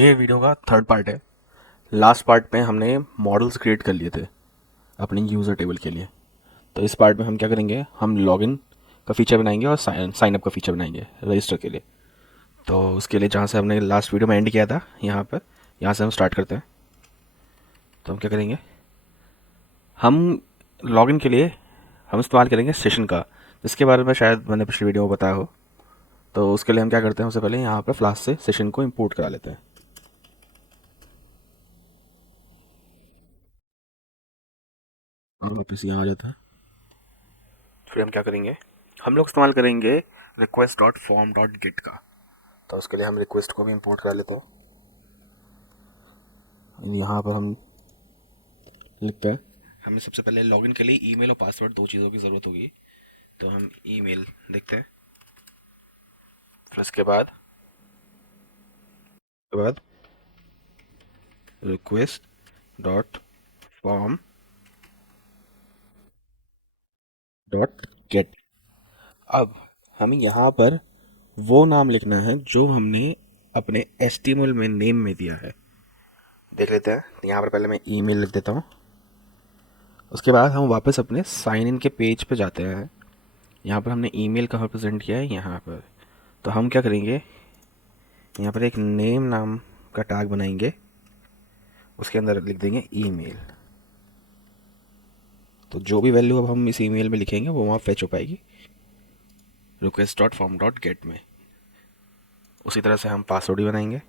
ये वीडियो का third part है। लास्ट पार्ट में हमने मॉडल्स क्रिएट कर लिए थे अपनी यूज़र टेबल के लिए। तो इस पार्ट में हम क्या करेंगे, हम लॉगिन का फीचर बनाएंगे और साइन अप का फीचर बनाएंगे रजिस्टर के लिए। तो उसके लिए जहाँ से हमने लास्ट वीडियो में एंड किया था, यहाँ से हम स्टार्ट करते हैं। तो हम क्या करेंगे, हम लॉगिन के लिए हम इस्तेमाल करेंगे सेशन का, जिसके बारे में शायद मैंने पिछली वीडियो में बताया हो। तो उसके लिए हम क्या करते हैं, उससे पहले यहाँ पर फ्लास्क से सेशन को इम्पोर्ट करा लेते हैं। और वापस यहाँ आ जाता है। फिर हम क्या करेंगे, हम लोग इस्तेमाल करेंगे request dot form dot gate का। तो उसके लिए हम रिक्वेस्ट को भी इंपोर्ट करा लेते हैं। यहाँ पर हम लिखते हैं, हमें सबसे पहले लॉगिन के लिए ईमेल और पासवर्ड, दो चीज़ों की ज़रूरत होगी। तो हम ईमेल लिखते हैं। फिर उसके बाद request dot form dot gate. अब हमें यहाँ पर वो नाम लिखना है जो हमने अपने HTML में नेम में दिया है। देख लेते हैं। यहाँ पर पहले मैं ईमेल लिख देता हूँ। उसके बाद हम वापस अपने साइन इन के पेज पे जाते हैं। यहाँ पर हमने ईमेल कहाँ प्रेजेंट किया है, यहाँ पर। तो हम क्या करेंगे, यहाँ पर एक नेम नाम का टैग बनाएंगे, उसके अंदर लिख देंगे ईमेल। तो जो भी वैल्यू अब हम इस ईमेल में लिखेंगे वो वहाँ फेच हो पाएगी request dot form dot gate में। उसी तरह से हम पासवर्ड भी बनाएंगे।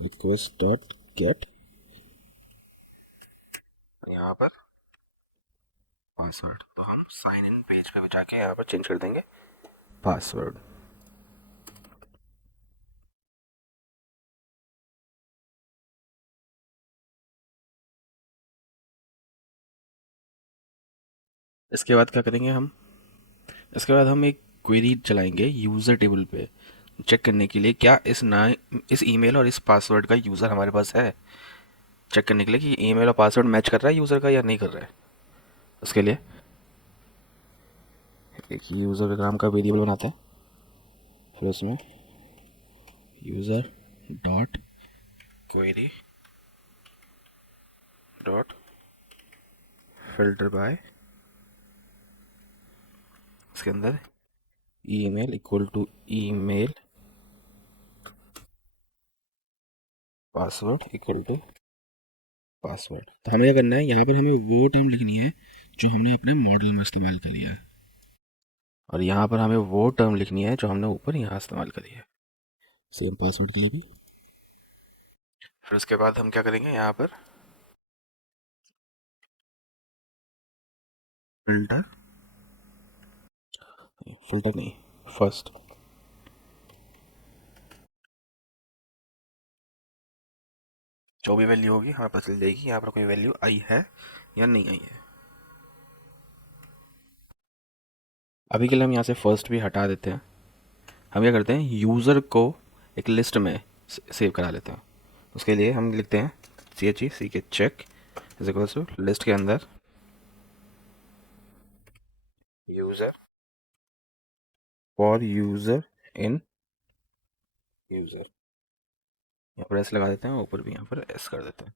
रिक्वेस्ट डॉट गेट, यहाँ पर पासवर्ड। तो हम साइन इन पेज पे जाके यहाँ पर चेंज कर देंगे पासवर्ड। इसके बाद क्या करेंगे हम, इसके बाद हम एक क्वेरी चलाएंगे यूज़र टेबल पे, चेक करने के लिए क्या इस ईमेल और इस पासवर्ड का यूज़र हमारे पास है। चेक करने के लिए कि ईमेल और पासवर्ड मैच कर रहा है यूज़र का या नहीं कर रहा है। उसके लिए एक यूज़र के नाम का वेरिएबल बनाते हैं। फिर उसमें user dot query dot filter by, इसके अंदर email equal to email, password equal to password. तो हमें क्या करना है, यहाँ पर हमें वो टर्म लिखनी है जो हमने अपने मॉडल में इस्तेमाल कर लिया है, और यहाँ पर हमें वो टर्म लिखनी है जो हमने ऊपर यहाँ इस्तेमाल करी है, सेम पासवर्ड के लिए भी। फिर उसके बाद हम क्या करेंगे, यहाँ पर फिल्टर, फिल्टर नहीं, फर्स्ट, जो भी वैल्यू होगी हमें पता चल जाएगी यहाँ पर कोई वैल्यू आई है या नहीं आई है। अभी के लिए हम यहाँ से फर्स्ट भी हटा देते हैं। हम क्या करते हैं, यूज़र को एक लिस्ट में सेव करा लेते हैं। उसके लिए हम लिखते हैं CHECK check is equals to list के अंदर user, for user in user. यहाँ पर एस लगा देते हैं, ऊपर भी यहाँ पर एस कर देते हैं,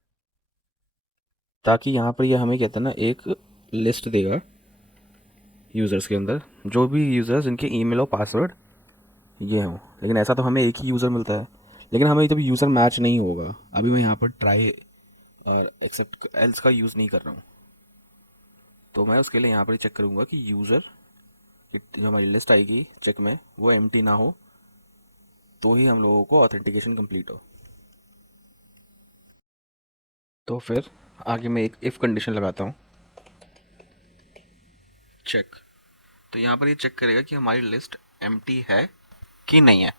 ताकि यहाँ पर ये हमें कहते हैं ना एक लिस्ट देगा यूज़र्स के अंदर, जो भी यूज़र्स जिनके ईमेल और पासवर्ड ये हों। लेकिन ऐसा तो हमें एक ही यूज़र मिलता है, लेकिन हमें जब यूज़र मैच नहीं होगा, अभी मैं यहाँ पर ट्राई और एक्सेप्ट एल्स का यूज़ नहीं कर रहा हूँ। तो मैं उसके लिए यहाँ पर चेक करूँगा कि यूज़र जो हमारी लिस्ट आएगी चेक में वो एम्प्टी ना हो, तो ही हम लोगों को ऑथेंटिकेशन कंप्लीट हो। तो फिर आगे मैं एक इफ़ कंडीशन लगाता हूँ, चेक। तो यहाँ पर ये चेक करेगा कि हमारी लिस्ट एम्प्टी है कि नहीं है।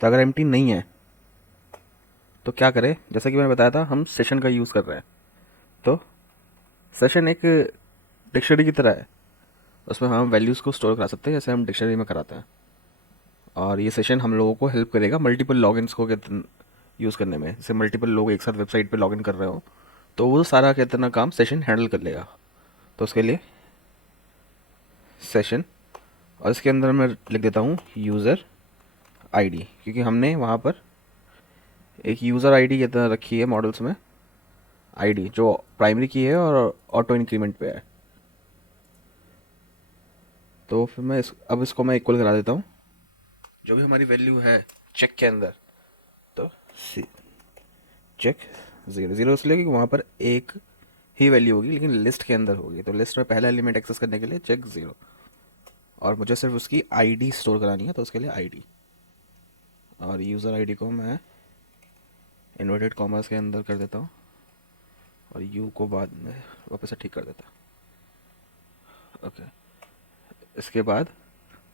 तो अगर एम्प्टी नहीं है तो क्या करें, जैसा कि मैंने बताया था हम सेशन का यूज़ कर रहे हैं। तो सेशन एक डिक्शनरी की तरह है, उसमें हम वैल्यूज़ को स्टोर करा सकते हैं जैसे हम डिक्शनरी में कराते हैं। और ये सेशन हम लोगों को हेल्प करेगा मल्टीपल लॉगिन्स को यूज़ करने में। जैसे मल्टीपल लोग एक साथ वेबसाइट पे लॉगिन कर रहे हो तो वो सारा कितना काम सेशन हैंडल कर लेगा। तो उसके लिए सेशन और इसके अंदर मैं लिख देता हूँ यूज़र आईडी, क्योंकि हमने वहाँ पर एक यूज़र आईडी की तरह रखी है मॉडल्स में, आईडी जो प्राइमरी की है और ऑटो इंक्रीमेंट पे है। तो फिर अब इसको मैं इक्वल करा देता हूँ जो भी हमारी वैल्यू है चेक के अंदर। तो चेक ज़ीरो, ज़ीरो इसलिए क्योंकि वहाँ पर एक ही वैल्यू होगी लेकिन लिस्ट के अंदर होगी, तो लिस्ट में पहला एलिमेंट एक्सेस करने के लिए चेक ज़ीरो, और मुझे सिर्फ उसकी आईडी स्टोर करानी है तो उसके लिए आईडी। और यूज़र आईडी को मैं इन्वर्टेड कॉमर्स के अंदर कर देता हूँ और यू को बाद में वापस से ठीक कर देता हूँ। ओके, इसके बाद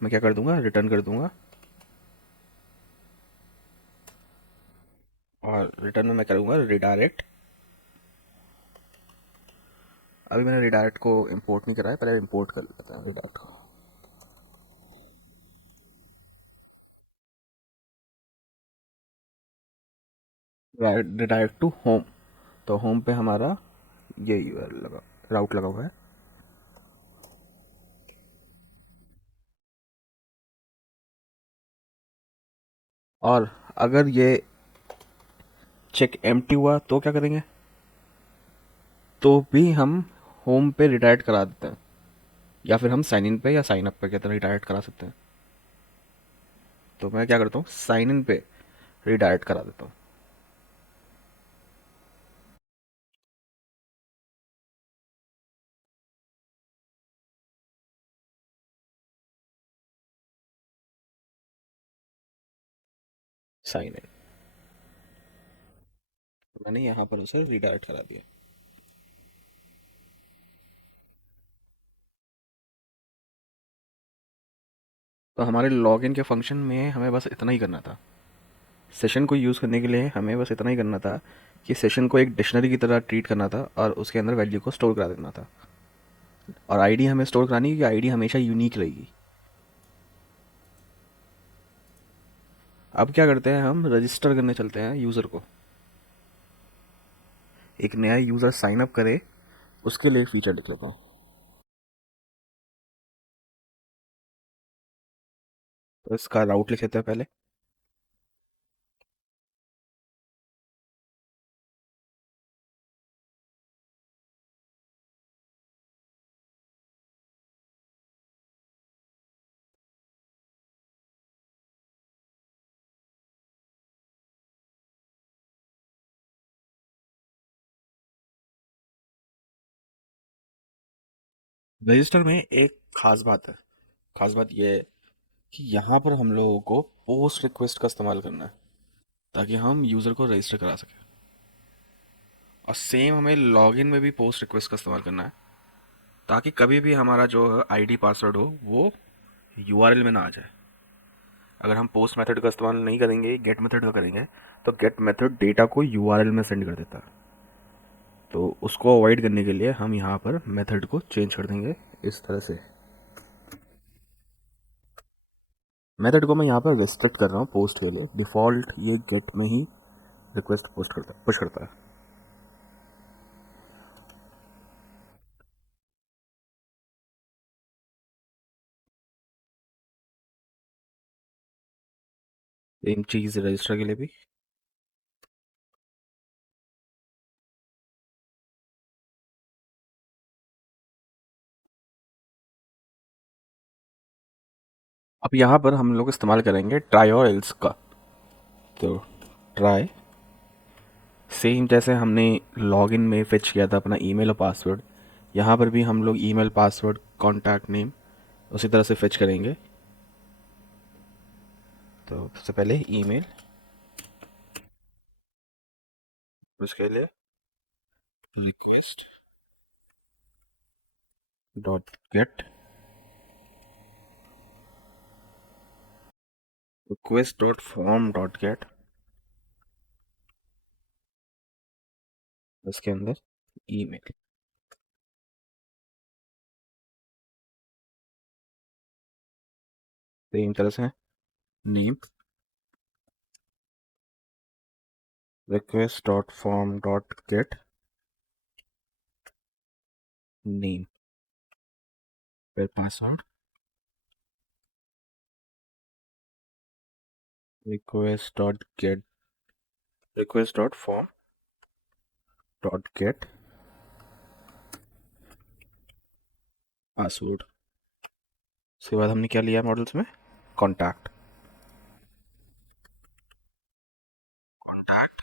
मैं क्या कर दूंगा, रिटर्न कर दूंगा, और रिटर्न में मैं करूँगा रिडायरेक्ट। अभी मैंने रिडायरेक्ट को इंपोर्ट नहीं करा है, पहले इंपोर्ट कर लेते हैं रिडायरेक्ट को। रिडायरेक्ट टू होम, तो होम पे हमारा ये यूआरएल लगा, राउट लगा हुआ है। और अगर ये चेक एम्प्टी हुआ तो क्या करेंगे, तो भी हम होम पे रिडायरेक्ट करा देते हैं, या फिर हम साइन इन पे या साइन अप पे कहते हैं रिडायरेक्ट करा सकते हैं। तो मैं क्या करता हूँ, साइन इन पे रिडायरेक्ट करा देता हूँ। साइन इन, मैंने यहाँ पर उसे रिडायरेक्ट करा दिया। तो हमारे लॉगिन के फंक्शन में हमें बस इतना ही करना था, सेशन को यूज़ करने के लिए हमें बस इतना ही करना था कि सेशन को एक डिक्शनरी की तरह ट्रीट करना था और उसके अंदर वैल्यू को स्टोर करा देना था। और आईडी हमें स्टोर करानी है कि आईडी हमेशा यूनिक रहेगी। अब क्या करते हैं, हम रजिस्टर करने चलते हैं यूज़र को, एक नया यूज़र साइन अप करे उसके लिए फीचर लिख लेता हूँ। तो इसका राउट लिख लेते हैं पहले। रजिस्टर में एक खास बात है, खास बात यह है कि यहाँ पर हम लोगों को पोस्ट रिक्वेस्ट का इस्तेमाल करना है ताकि हम यूज़र को रजिस्टर करा सकें। और सेम हमें लॉगिन में भी पोस्ट रिक्वेस्ट का इस्तेमाल करना है ताकि कभी भी हमारा जो आईडी पासवर्ड हो वो यूआरएल में ना आ जाए। अगर हम पोस्ट मेथड का इस्तेमाल नहीं करेंगे, गेट मेथड का करेंगे, तो गेट मेथड डेटा को यूआरएल में सेंड कर देता है। तो उसको अवॉइड करने के लिए हम यहाँ पर मेथड को चेंज कर देंगे इस तरह से। मेथड को मैं यहाँ पर रिस्ट्रिक्ट कर रहा हूँ पोस्ट के लिए, डिफ़ॉल्ट ये गेट में ही रिक्वेस्ट पोस्ट करता है, पुश करता है। सेम चीज़ रजिस्टर के लिए भी। अब यहाँ पर हम लोग इस्तेमाल करेंगे ट्राई और एल्स का। तो ट्राई, सेम जैसे हमने लॉगिन में फेच किया था अपना ईमेल और पासवर्ड, यहाँ पर भी हम लोग ईमेल, पासवर्ड, कॉन्टैक्ट नेम उसी तरह से फेच करेंगे। तो सबसे पहले ईमेल, उसके लिए request dot get, request dot form dot get, उसके अंदर ईमेल, सेम तरह से name, request dot form dot get name, फिर password, request dot get request dot form dot get password. उसके बाद हमने क्या लिया मॉडल्स में, contact. Contact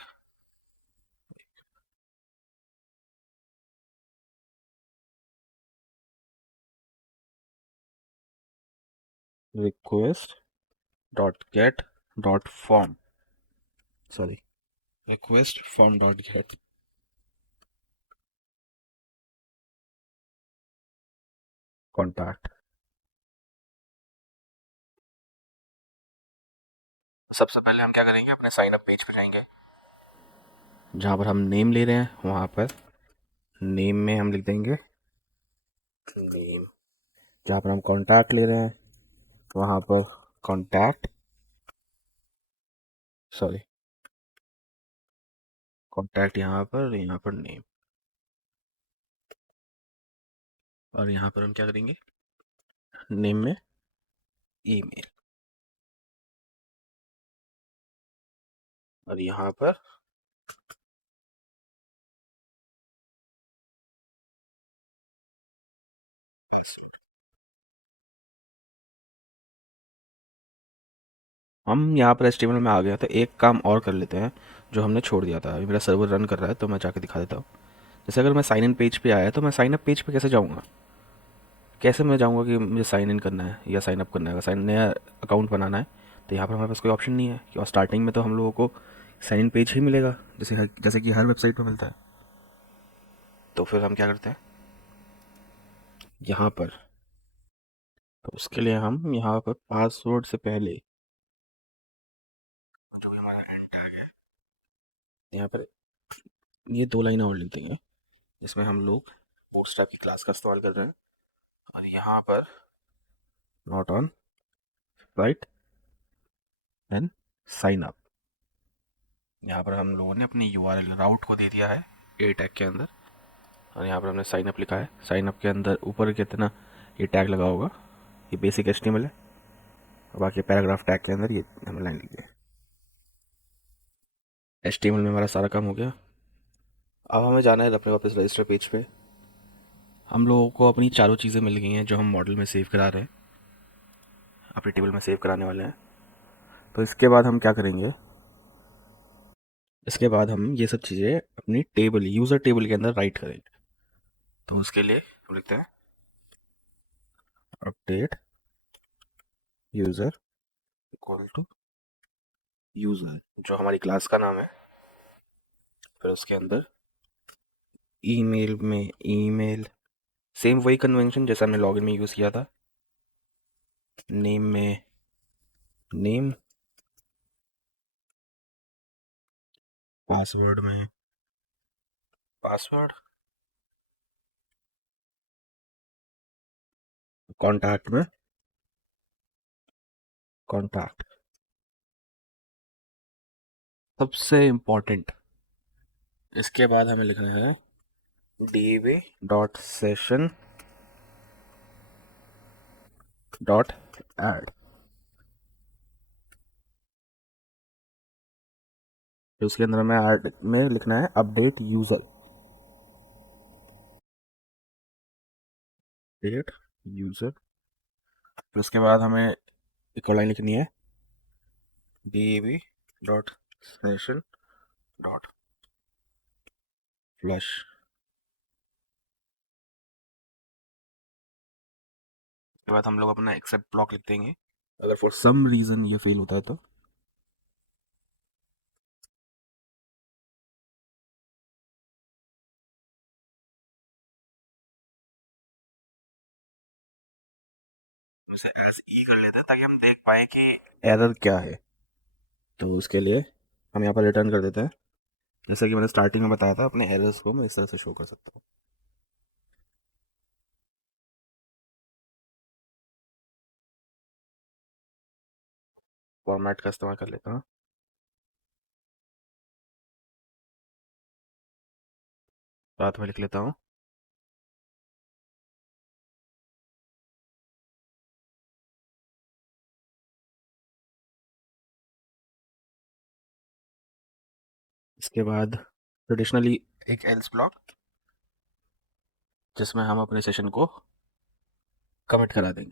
request dot get dot form, sorry, request form dot get contact. सबसे पहले हम क्या करेंगे, अपने साइन अप पेज पे जाएंगे, जहाँ पर हम नेम ले रहे हैं वहाँ पर नेम में हम लिख देंगे नेम। जहाँ पर हम कॉन्टैक्ट ले रहे हैं वहाँ पर कॉन्टैक्ट, सॉरी, कॉन्टैक्ट यहाँ पर नेम। और यहाँ पर हम क्या करेंगे, नेम में ईमेल। और यहाँ पर password। हम यहाँ पर HTML में आ गए, तो एक काम और कर लेते हैं जो हमने छोड़ दिया था। अभी मेरा सर्वर रन कर रहा है तो मैं जाके दिखा देता हूँ। जैसे अगर मैं साइन इन पेज पे आया तो मैं साइन अप पेज पे कैसे जाऊँगा, कैसे मैं जाऊँगा कि मुझे साइन इन करना है या साइन अप करना है, अगर साइन नया अकाउंट बनाना है तो यहाँ पर हमारे पास कोई ऑप्शन नहीं है। और स्टार्टिंग में तो हम लोगों को साइन इन पेज ही मिलेगा, जैसे कि हर वेबसाइट पर मिलता है। तो फिर हम क्या करते हैं यहाँ पर, तो उसके लिए हम यहाँ पर पासवर्ड से पहले जो भी हमारा एंड टैग है, यहाँ पर ये 2 लाइनें और लिख देंगे जिसमें हम लोग बूटस्ट्रैप की क्लास का इस्तेमाल कर रहे हैं। और यहाँ पर not on right and sign up, यहाँ पर हम लोगों ने अपनी यूआरएल राउट को दे दिया है ए टैग के अंदर। और यहाँ पर हमने साइन अप लिखा है, साइन अप के अंदर ऊपर कितना ये टैग लगा होगा, ये बेसिक एचटीएमएल है। और बाकी पैराग्राफ टैग के अंदर ये हमें लाइन लिखी है। एचटीएमएल में हमारा सारा काम हो गया। अब हमें जाना है अपने वापस रजिस्टर पेज पे। हम लोगों को अपनी चारों चीज़ें मिल गई हैं जो हम मॉडल में सेव करा रहे हैं, अपने टेबल में सेव कराने वाले हैं। तो इसके बाद हम क्या करेंगे, इसके बाद हम ये सब चीज़ें अपनी टेबल, यूज़र टेबल के अंदर राइट करेंगे। तो उसके लिए हम लिखते हैं update user equal to user, जो हमारी क्लास का नाम है। फिर उसके अंदर ईमेल में ईमेल, सेम वही कन्वेंशन जैसा हमने लॉगिन में यूज़ किया था। नेम में नेम, पासवर्ड में पासवर्ड, कॉन्टैक्ट में कॉन्टैक्ट। सबसे इम्पोर्टेंट, इसके बाद हमें लिखना है db dot session dot add. फिर उसके अंदर हमें ऐड में लिखना है अपडेट यूज़र, अपडेट यूज़र। फिर उसके बाद हमें एक और लाइन लिखनी है db dot session dot flush. उसके बाद हम लोग अपना एक्सेप्ट ब्लॉक लिख देंगे। अगर फॉर सम रीज़न ये फेल होता है तो उसे एज ई कर लेते हैं ताकि हम देख पाए कि एरर क्या है। तो उसके लिए हम यहाँ पर रिटर्न कर देते हैं। जैसा कि मैंने स्टार्टिंग में बताया था, अपने एरर्स को मैं इस तरह से शो कर सकता हूँ। फॉर्मेट का इस्तेमाल कर लेता हूँ, साथ में लिख लेता हूँ इसके बाद ट्रेडिशनली एक एल्स ब्लॉक जिसमें हम अपने सेशन को कमिट करा देंगे।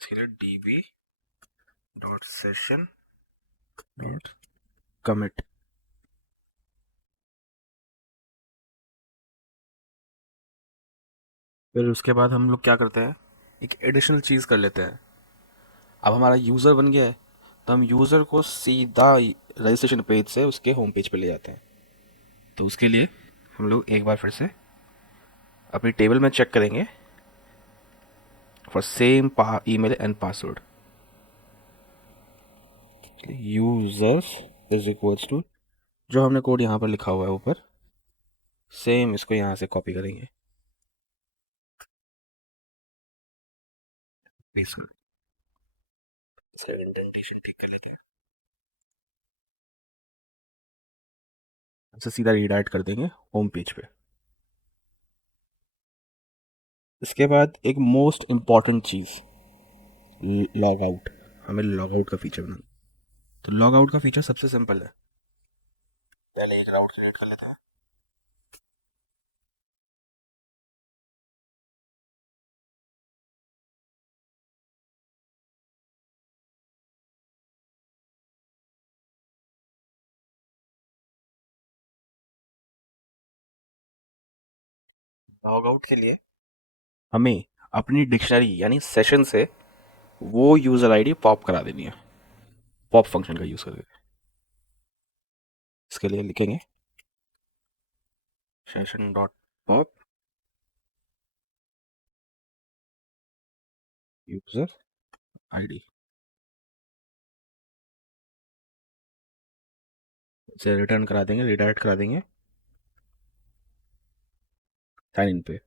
इसके लिए db dot session dot commit. फिर उसके बाद हम लोग क्या करते हैं, एक एडिशनल चीज़ कर लेते हैं। अब हमारा यूज़र बन गया है, तो हम यूज़र को सीधा रजिस्ट्रेशन पेज से उसके होम पेज पे ले जाते हैं। तो उसके लिए हम लोग एक बार फिर से अपनी टेबल में चेक करेंगे for same email and password. Users is equals to जो हमने कोड यहाँ पर लिखा हुआ है ऊपर, सेम इसको यहाँ से कॉपी करेंगे, पेस्ट कर इसका इंडेंटेशन ठीक कर लेते हैं, इसे सीधा रीडायरेक्ट कर देंगे होम पेज पे। इसके बाद एक मोस्ट इम्पॉर्टेंट चीज़, लॉग आउट। हमें लॉग आउट का फीचर बनाना। तो लॉग आउट का फीचर सबसे सिंपल है। पहले एक राउट क्रिएट कर लेते हैं। लॉग आउट के लिए हमें अपनी डिक्शनरी यानी सेशन से वो यूज़र आईडी पॉप करा देनी है, पॉप फंक्शन का यूज़ करके। इसके लिए लिखेंगे session dot pop user ID, इसे रिटर्न करा देंगे, रिडायरेक्ट करा देंगे साइन इन पे।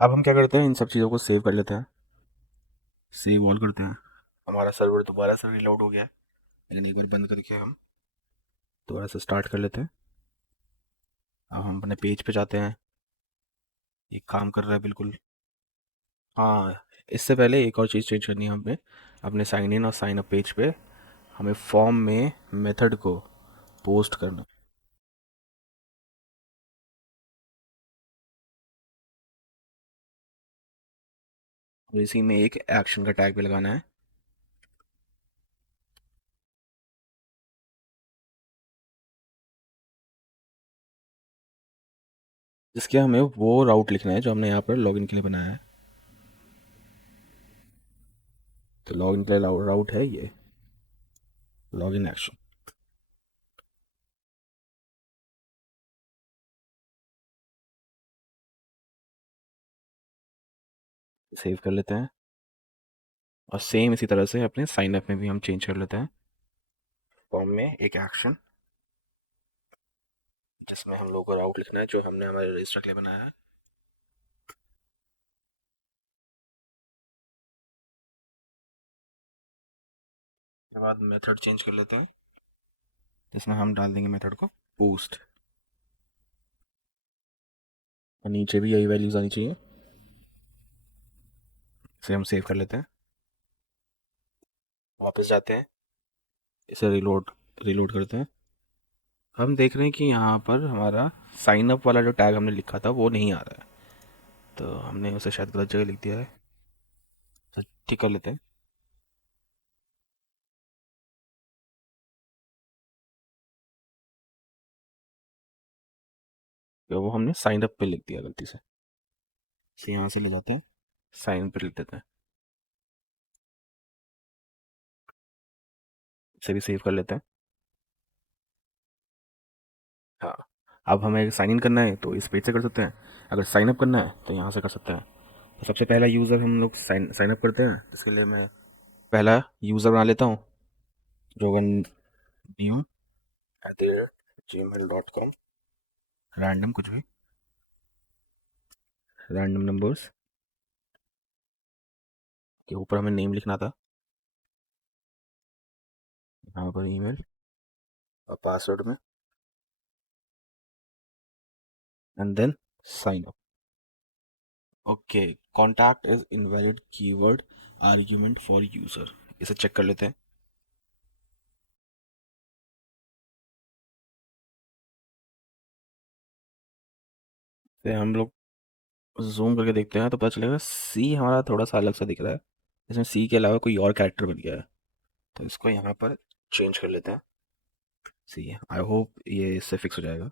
अब हम क्या करते हैं, इन सब चीज़ों को सेव कर लेते हैं, सेव ऑल करते हैं। हमारा सर्वर दोबारा से रीलोड हो गया है, लेकिन एक बार बंद करके हम दोबारा से स्टार्ट कर लेते हैं। अब हम अपने पेज पे जाते हैं, ये काम कर रहा है बिल्कुल। हाँ, इससे पहले एक और चीज़ चेंज करनी है हमें, अपने साइन इन और साइन अप पेज पे हमें फॉर्म में मेथड को पोस्ट करना। और इसी में एक एक्शन का टैग भी लगाना है। जिसके हमें वो राउट लिखना है जो हमने यहाँ पर लॉगिन के लिए बनाया है। तो लॉगिन के लिए राउट है ये लॉगिन एक्शन। सेव कर लेते हैं और सेम इसी तरह से अपने साइन अप में भी हम चेंज कर लेते हैं। फॉर्म में एक एक्शन जिसमें हम लोग को राउट लिखना है जो हमने हमारे रजिस्टर के लिए बनाया है। उसके बाद मेथड चेंज कर लेते हैं जिसमें हम डाल देंगे मेथड को पोस्ट, और नीचे भी यही वैल्यूज आनी चाहिए। इसे हम सेव कर लेते हैं, वापस जाते हैं, इसे रिलोड रिलोड करते हैं। हम देख रहे हैं कि यहाँ पर हमारा साइन अप वाला जो टैग हमने लिखा था वो नहीं आ रहा है, तो हमने उसे शायद गलत जगह लिख दिया है, तो ठीक कर लेते हैं। तो वो हमने साइन अप पे लिख दिया गलती से, इसे यहाँ से ले जाते हैं, साइन पे लिख देते हैं, इसे भी सेव कर लेते हैं। हाँ, अब हमें साइन इन करना है तो इस पेज से कर सकते हैं, अगर साइन अप करना है तो यहाँ से कर सकते हैं। तो सबसे पहला यूज़र हम लोग साइन अप करते हैं, इसके लिए मैं पहला यूज़र बना लेता हूँ जो होगा new@gmail.com, रैंडम कुछ भी, रैंडम नंबर्स के ऊपर हमें नेम लिखना था, यहाँ पर ईमेल और पासवर्ड में and then sign up. Okay, contact is invalid keyword argument for user, इसे चेक कर लेते हैं। फिर हम लोग जूम करके देखते हैं तो पता चलेगा सी हमारा थोड़ा सा अलग सा दिख रहा है। इसमें सी के अलावा कोई और कैरेक्टर बन गया है, तो इसको यहाँ पर चेंज कर लेते हैं। सी, आई होप ये इससे फिक्स हो जाएगा।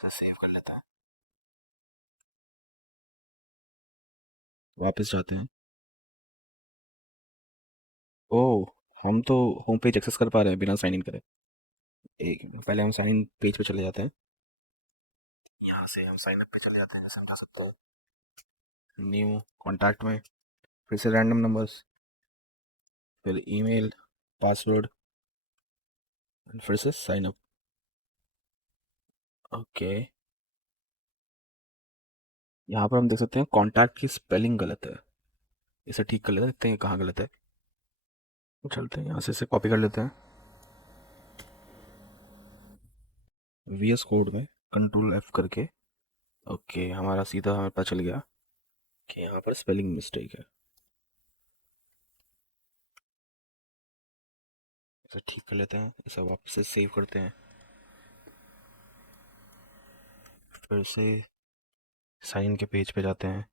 इसे सेव कर लेते हैं, वापस जाते हैं। ओह, हम तो होम पेज एक्सेस कर पा रहे हैं बिना साइन इन करे। एक मिनट, पहले हम साइन इन पेज पे चले जाते हैं। यहाँ से हम साइन अप पे चले जाते हैं, जैसे हम कर सकते हैं न्यू कॉन्टैक्ट में, फिर से रैंडम नंबर्स, फिर ईमेल, पासवर्ड, फिर से साइन अप। ओके, यहाँ पर हम देख सकते हैं कॉन्टैक्ट की स्पेलिंग गलत है। इसे ठीक कर लेते हैं, देखते हैं कहाँ गलत है। चलते हैं यहाँ से, इसे कॉपी कर लेते हैं। वी एस कोड में कंट्रोल एफ करके। ओके, हमारा सीधा हमें पता चल गया कि यहाँ पर स्पेलिंग मिस्टेक है। इसे ठीक कर लेते हैं, इसे वापस से सेव करते हैं, फिर से साइन इन के पेज पे जाते हैं,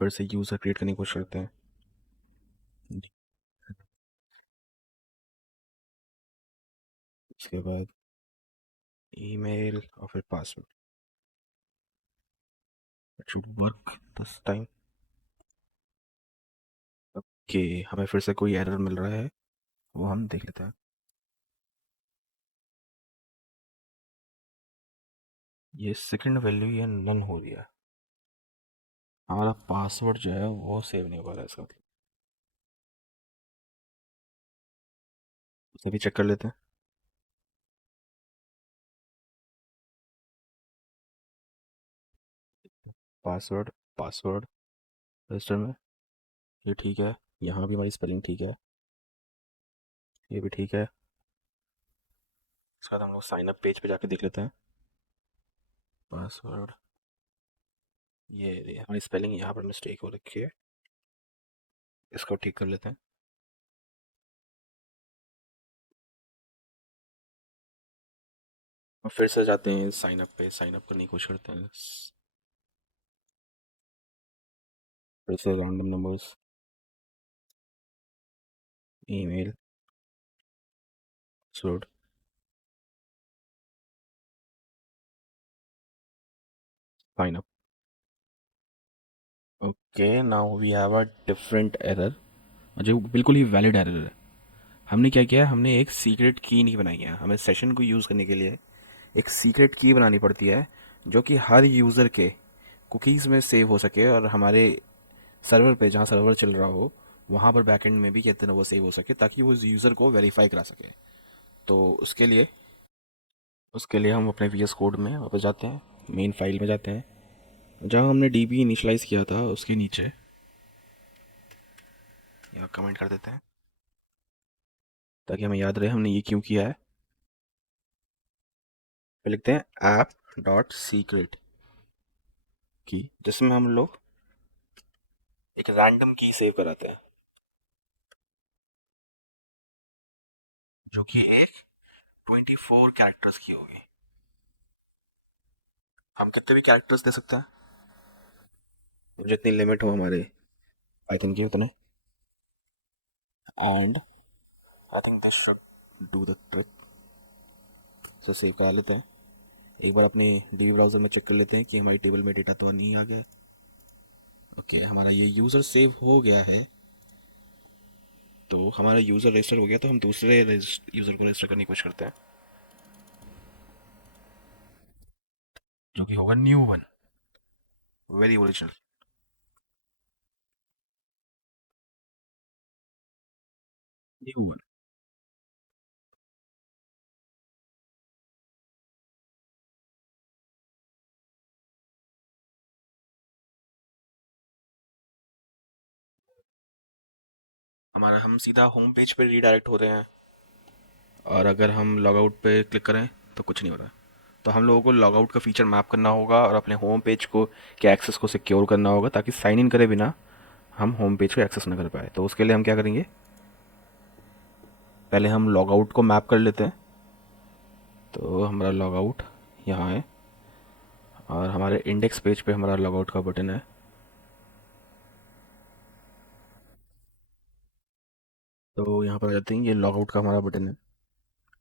फिर से यूज़र क्रिएट करने की कोशिश करते हैं। उसके बाद ईमेल और फिर password. It should work this time. Okay, हमें फिर से कोई एरर मिल रहा है, वो हम देख लेते हैं। ये सेकंड वैल्यू ये नन हो रही है, हमारा पासवर्ड जो है वो सेव नहीं हो पा रहा है इसका मतलब। उसे भी चेक कर लेते हैं। पासवर्ड, पासवर्ड रजिस्टर में, ये ठीक है। यहाँ भी हमारी स्पेलिंग ठीक है, ये भी ठीक है। इसके बाद हम लोग साइन अप पेज पे जाके देख लेते हैं। पासवर्ड, ये हमारी स्पेलिंग यहाँ पर मिस्टेक हो रखी है, इसको ठीक कर लेते हैं। और फिर से जाते हैं साइन अप पे, साइन अप करने की कोशिश करते हैं। फिर से random numbers, email, password, sign up. Okay, now we have a different error, जो बिल्कुल ही वैलिड एरर है। हमने क्या किया है, हमने एक सीक्रेट की नहीं बनाई है। हमें सेशन को यूज़ करने के लिए एक सीक्रेट की बनानी पड़ती है, जो कि हर यूज़र के कुकीज़ में सेव हो सके, और हमारे सर्वर पे जहाँ सर्वर चल रहा हो वहाँ पर बैकएंड में भी कहते हैं वो सेव हो सके, ताकि वो यूज़र को वेरीफाई करा सके। तो उसके लिए हम अपने वी एस कोड में वापस जाते हैं, मेन फाइल में जाते हैं, जहाँ हमने डी बी इनिशलाइज किया था उसके नीचे यहाँ कमेंट कर देते हैं, ताकि हमें याद रहे हमने ये क्यों किया है। फिर लिखते हैं ऐप डॉट सीक्रेट की, जिसमें हम लोग एक रैंडम की सेव कराते हैं, जो कि एक 24 कैरेक्टर्स की होगी। हम कितने भी कैरेक्टर्स दे सकते हैं, जितनी लिमिट हो हमारे पाइथन की उतने। And I think this should do the trick. से सेव करा लेते हैं, एक बार अपने डीबी ब्राउज़र में चेक कर लेते हैं कि हमारी टेबल में डेटा तो नहीं आ गया। ओके, हमारा ये यूज़र सेव हो गया है, तो हमारा यूज़र रजिस्टर हो गया, तो हम दूसरे यूज़र को रजिस्टर करने की कोशिश करते हैं, जो कि होगा new one, very original. New one. हमारा हम सीधा होम पेज पे रीडायरेक्ट हो रहे हैं, और अगर हम लॉग आउट पे क्लिक करें तो कुछ नहीं हो रहा है। तो हम लोगों को लॉग आउट का फीचर मैप करना होगा और अपने होम पेज को के एक्सेस को सिक्योर करना होगा, ताकि साइन इन करे बिना हम होम पेज को एक्सेस ना कर पाए। तो उसके लिए हम क्या करेंगे, पहले हम लॉग आउट को मैप कर लेते हैं। तो हमारा लॉग आउट यहाँ है और हमारे इंडेक्स पेज पे हमारा लॉग आउट का बटन है। तो यहाँ पर आ जाते हैं, ये लॉग आउट का हमारा बटन है।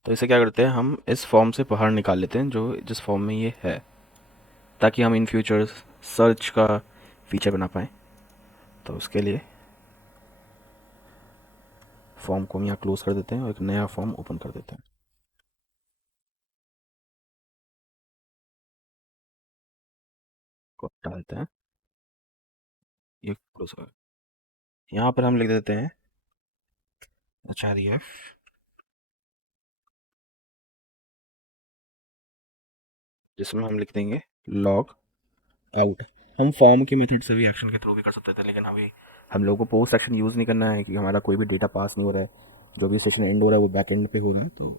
तो इसे क्या करते हैं, हम इस फॉर्म से बाहर निकाल लेते हैं जो जिस फॉर्म में ये है, ताकि हम इन फ्यूचर सर्च का फीचर बना पाएँ। तो उसके लिए फॉर्म को हम यहाँ क्लोज कर देते हैं और एक नया फॉर्म ओपन कर देते हैं। को डालते हैं, ये क्लोज कर। यहाँ पर हम लिख देते हैं HREF, जिसमें हम लिख देंगे लॉग आउट। हम फॉर्म के मेथड से भी एक्शन के थ्रू भी कर सकते थे, लेकिन अभी हम लोग को पोस्ट एक्शन यूज़ नहीं करना है, कि हमारा कोई भी डेटा पास नहीं हो रहा है। जो भी सेशन एंड हो रहा है वो बैक एंड पे हो रहा है। तो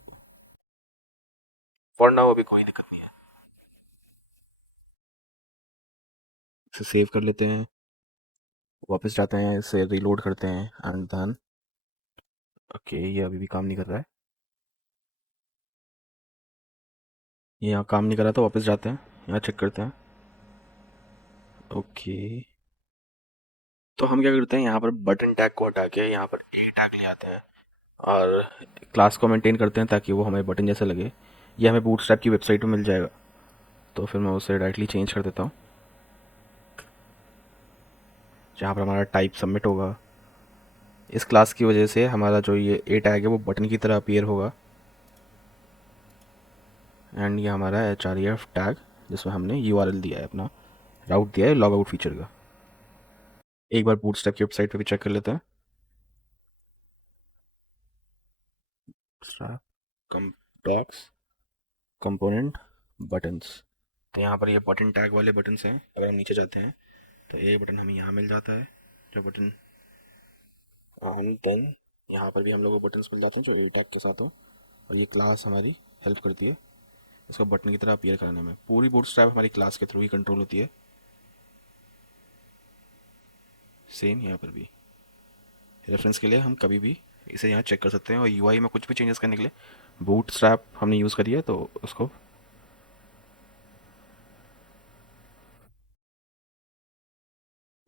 फॉर नाउ अभी कोई दिक्कत नहीं है। इसे सेव कर लेते हैं, वापस जाते हैं, इसे रीलोड करते हैं एंड देन ओके, ये अभी भी काम नहीं कर रहा है। ये यहाँ काम नहीं कर रहा, तो वापस जाते हैं, यहाँ चेक करते हैं। ओके, तो हम क्या करते हैं, यहाँ पर बटन टैग को हटा के यहाँ पर ए टैग ले आते हैं और क्लास को मेंटेन करते हैं, ताकि वो हमें बटन जैसा लगे। ये हमें बूटस्ट्रैप की वेबसाइट में मिल जाएगा। तो फिर मैं उसे डायरेक्टली चेंज कर देता हूँ, जहाँ पर हमारा टाइप सबमिट होगा। इस क्लास की वजह से हमारा जो ये ए टैग है वो बटन की तरह अपीयर होगा। एंड ये हमारा HREF टैग, जिसमें हमने URL दिया है, अपना राउट दिया है लॉग आउट फीचर का। एक बार बूटस्ट्रैप की वेबसाइट पे भी चेक कर लेते हैं। कम डॉक्स कंपोनेंट बटन्स। तो यहाँ पर ये बटन टैग वाले बटन्स हैं। अगर हम नीचे जाते हैं तो ये बटन हमें यहाँ मिल जाता है, जो बटन एंड देन यहाँ पर भी हम लोग को बटन्स मिल जाते हैं जो ए टैग के साथ हो। और ये क्लास हमारी हेल्प करती है इसको बटन की तरह अपीयर कराने में। पूरी बूटस्ट्रैप हमारी क्लास के थ्रू ही कंट्रोल होती है। सेम यहाँ पर भी रेफरेंस के लिए हम कभी भी इसे यहाँ चेक कर सकते हैं। और UI में कुछ भी चेंजेस करने के लिए बूटस्ट्रैप हमने यूज़ करी है, तो उसको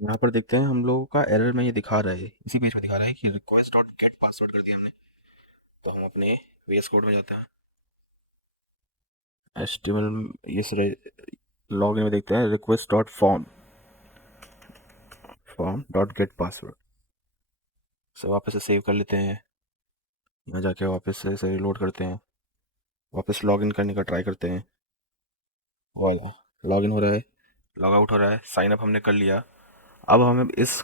यहाँ पर देखते हैं। हम लोगों का एरर में ये दिखा रहा है, इसी पेज में दिखा रहा है कि रिक्वेस्ट डॉट गेट पासवर्ड कर दिया हमने। तो हम अपने VS कोड में जाते हैं, HTML ये सर लॉग इन में देखते हैं, request dot form dot gate password से वापस से सेव कर लेते हैं। यहाँ जाके वापस से इसे रिलोड करते हैं, वापस लॉग इन करने का ट्राई करते हैं। वाला लॉग इन हो रहा है, लॉग आउट हो रहा है, साइन अप हमने कर लिया। अब हमें इस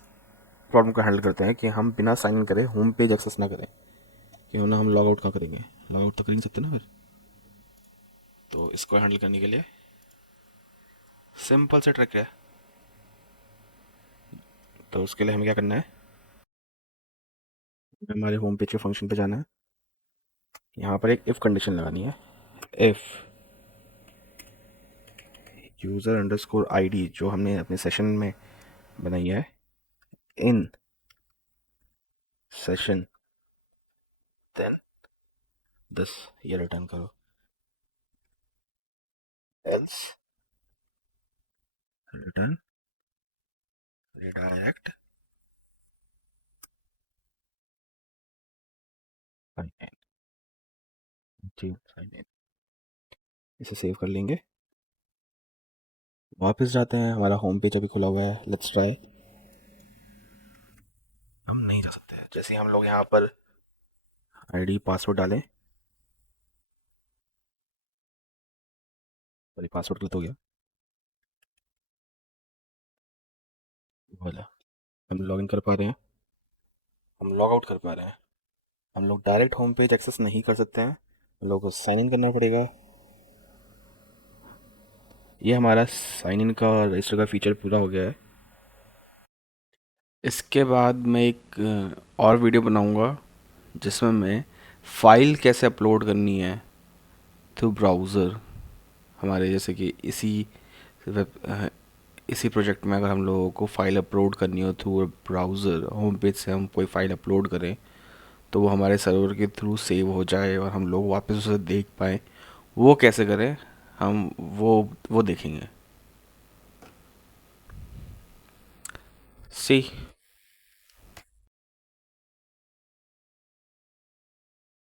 प्रॉब्लम को हैंडल करते हैं कि हम बिना साइन इन करे होम पेज एक्सेस ना करें। क्यों ना, हम लॉग आउट कहाँ करेंगे, लॉग आउट तो कर ही नहीं सकते ना फिर। तो इसको हैंडल करने के लिए सिंपल से ट्रिक है। तो उसके लिए हमें क्या करना है, हमारे होम पेज के फंक्शन पे जाना है। यहाँ पर एक इफ़ कंडीशन लगानी है। इफ़ यूज़र अंडरस्कोर ID जो हमने अपने सेशन में बनाई है, इन सेशन देन दिस, ये रिटर्न करो। Else return redirect sign in. जी साइन इन, इसे सेव कर लेंगे। वापस जाते हैं, हमारा होम पेज अभी खुला हुआ है। Let's try. हम नहीं जा सकते हैं। जैसे ही हम लोग यहाँ पर ID पासवर्ड डालें, सॉरी पासवर्ड गलत हो गया, बोला। हम लॉग इन कर पा रहे हैं, हम लॉग आउट कर पा रहे हैं। हम लोग डायरेक्ट होम पेज एक्सेस नहीं कर सकते हैं, हम लोग को साइन इन करना पड़ेगा। ये हमारा साइन इन का रजिस्टर का फीचर पूरा हो गया है। इसके बाद मैं एक और वीडियो बनाऊंगा, जिसमें मैं फ़ाइल कैसे अपलोड करनी है थ्रू ब्राउज़र, हमारे जैसे कि वेब इसी प्रोजेक्ट में अगर हम लोगों को फाइल अपलोड करनी हो थ्रू ब्राउज़र, होम पेज से हम कोई फाइल अपलोड करें तो वो हमारे सर्वर के थ्रू सेव हो जाए और हम लोग वापस उसे देख पाएँ, वो कैसे करें हम वो देखेंगे। सी